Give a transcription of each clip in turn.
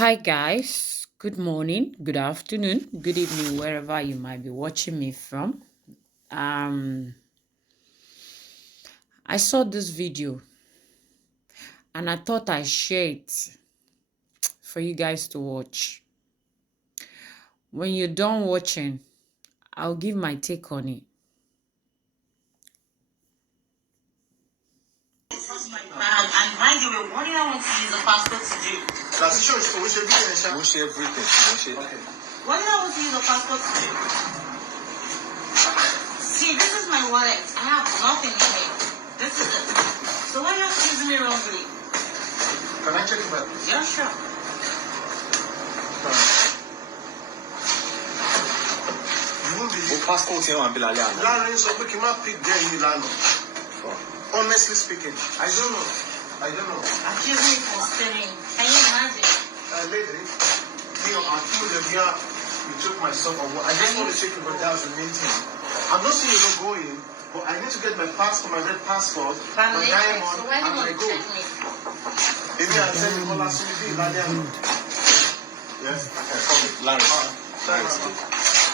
Hi, guys. Good morning, good afternoon, good evening, wherever you might be watching me from. Um, I saw this video and I thought I'd share it for you guys to watch. When you're done watching, I'll give my take on it. And mind you, what do I want to use the passport to do? We should everything. Okay. What do I want to use the passport to do? See, this is my wallet. I have nothing in it. This is it. So why are you accusing me wrongly? Can I check it out? Yeah, sure. You won't be. Passport here and be like, Larry, so we cannot pick there in Milano. Honestly speaking, I don't know. Accuse me for stealing. Can you imagine? Lady, I told you took my son on. I just want to check if that was the main thing. I'm not saying you're not going, but I need to get my passport, my red passport, my diamond, so and my gold. Maybe I send you all as soon as you yes, I can call it. Larry.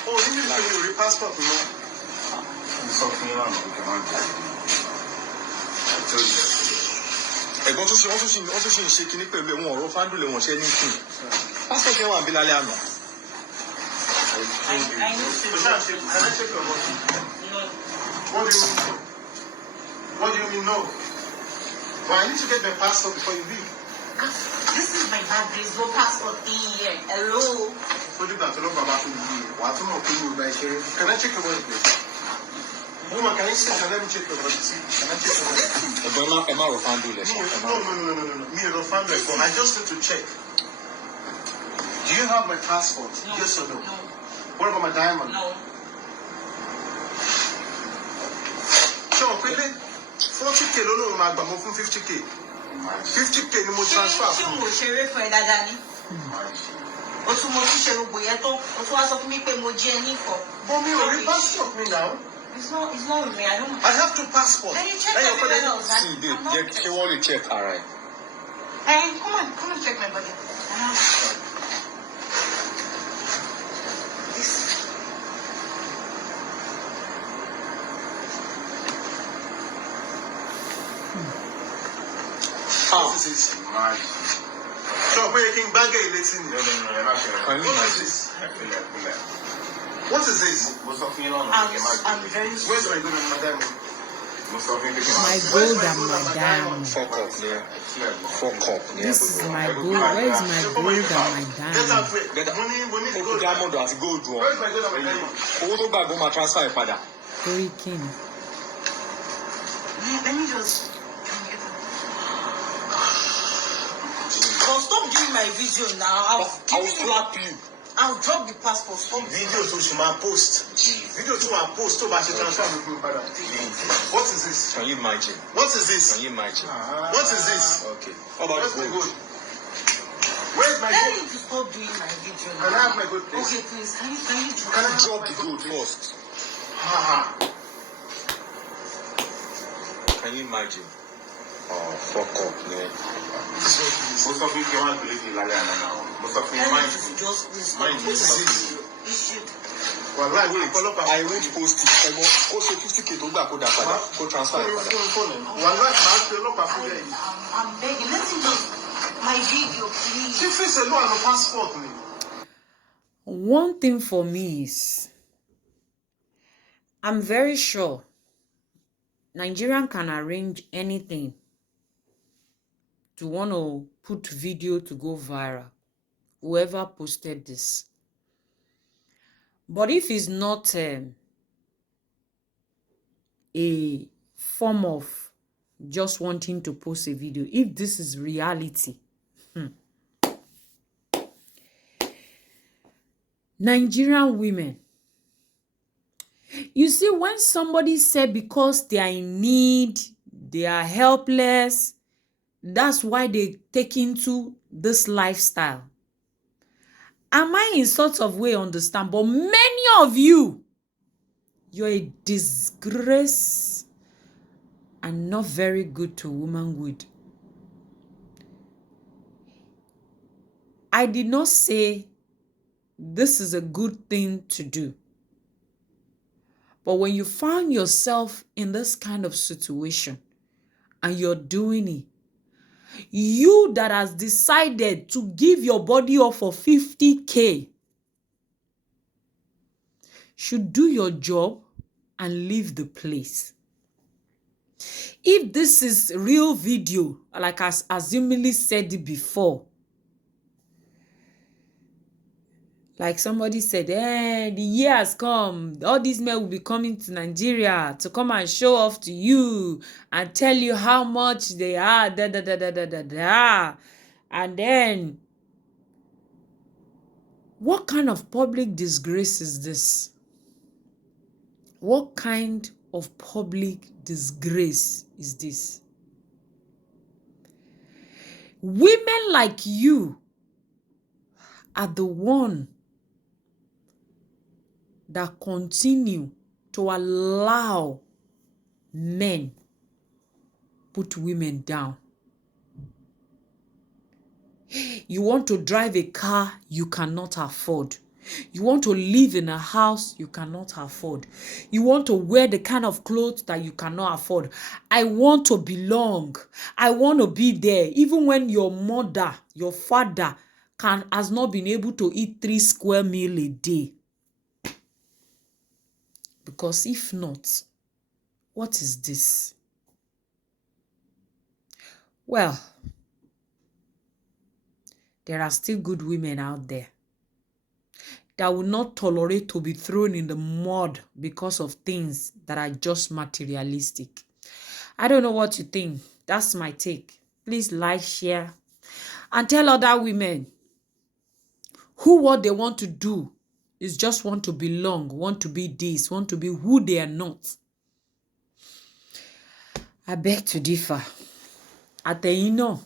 Oh, you need to show your passport, you know? I'm talking around. We can handle. Ẹ̀gbọ́n tó ṣe wọ́n tún ṣe ń ṣe kinní pẹ̀lú ẹ̀wọ̀n ọ̀rọ̀ fáńdùlẹ̀ wọn ṣe ní kí pásítọ̀ kí wọ́n àbí lálẹ́ àná. What do you mean no? Well, I need to get my passport before you leave. This is my bag. There's no passport in here. Hello. What do you got to look about? What's more people by sharing? Can I check your wallet, please? Woman, can you sit and let me check your body? Can I check your body? Am I refunding this? No. Me, refunding, but I just need to check. Do you have my passport? No. Yes or no? No. What about my diamond? No. Sure, quickly. 40K, no, my bag, 50K. 50K, no more transfer. Ṣé mo ṣeré fún ẹ dáadáa ni? O tún mo tún ṣe gbogbo yẹn tó, o tún wá sọ fún mi pé mo jẹ ní ìkọ. But me, o rí passport mi now. It's not with me. I don't. I have two passports. Can you check everywhere else? See, babe, she want to check. All right. Hey, come and check my body. What is this? So, where you can bag it? Listen. No. What is this? What is this? I'm very sorry. Where's my gold and my diamond? My gold and my diamond. Fuck up. This is my gold. Where is my gold and my diamond? Money, diamond àti gold wọn. Where is my gold and my diamond? Owó tó gbàgbọ́ máa transfer padà. Torí kí ni? Let me just. Don't stop doing my video now. I will slap you. I'll drop the passport. Video to my post. Video to my post. To transfer. What is this? Can you imagine? What is this? Can you imagine? What is this? Okay. How about the gold? Where's my gold? Tell you to stop doing my video. Can I have my gold, please? Okay, please. Can you drop the gold first? Can you imagine? Oh, fuck up, man. Most of you can't believe in Laliana now. Most of you mind you. Well, I won't post it. I will also 50K to back that go transfer. I'm begging. Let me just my video, please. She feels a lot of passport me. One thing for me is I'm very sure Nigerian can arrange anything to want to put video to go viral, whoever posted this. But if it's not a form of just wanting to post a video, if this is reality, Nigerian women, you see, when somebody said because they are in need, they are helpless, that's why they take into this lifestyle. Am I in sort of way understand? But many of you, you're a disgrace and not very good to womanhood. I did not say this is a good thing to do. But when you find yourself in this kind of situation and you're doing it, you that has decided to give your body up for 50K should do your job and leave the place. If this is real video, like I assumingly said it before, like somebody said, the year has come, all these men will be coming to Nigeria to come and show off to you and tell you how much they are, And then, what kind of public disgrace is this? What kind of public disgrace is this? Women like you are the one that continue to allow men put women down. You want to drive a car you cannot afford. You want to live in a house you cannot afford. You want to wear the kind of clothes that you cannot afford. I want to belong. I want to be there. Even when your mother, your father has not been able to eat 3 square meals a day. Because if not, what is this? Well, there are still good women out there that will not tolerate to be thrown in the mud because of things that are just materialistic. I don't know what you think. That's my take. Please like, share, and tell other women who what they want to do is just want to belong, want to be this, want to be who they are not. I beg to differ. Àtẹ̀yin náà,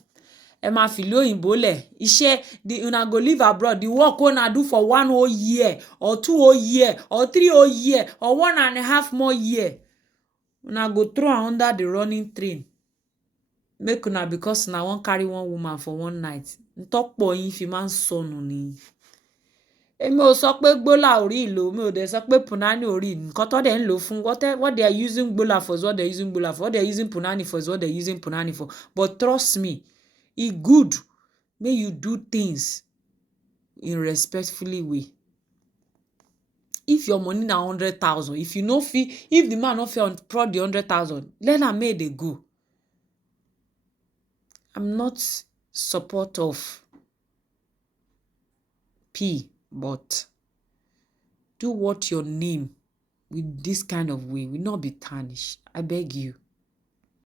ẹ máa fi ìlú òyìnbó lẹ̀. Iṣẹ́, una go live abroad. The work una do for 1 whole year, or 2 whole year, or 3 whole year, or 1.5 more year. Una go throw under the running train. Make una because una wan carry one woman for one night. Ntọ́pọ̀ yín fi máa ń sọnù ni. Èmi ò sọ pé gbólà orí ìlò, mi ò dẹ̀ sọ pé punani orí. Nǹkan tó dẹ̀ ń lò fún, what they are using gbólà for is what they are using gbólà for. What they are using punani for is what they are using punani for. But trust me, it's good. May you do things in respectfully way. If your money na 100,000, if the man no fit prod the 100,000, let am make they go. I'm not support of P, but do what your name with this kind of way will not be tarnished. I beg you.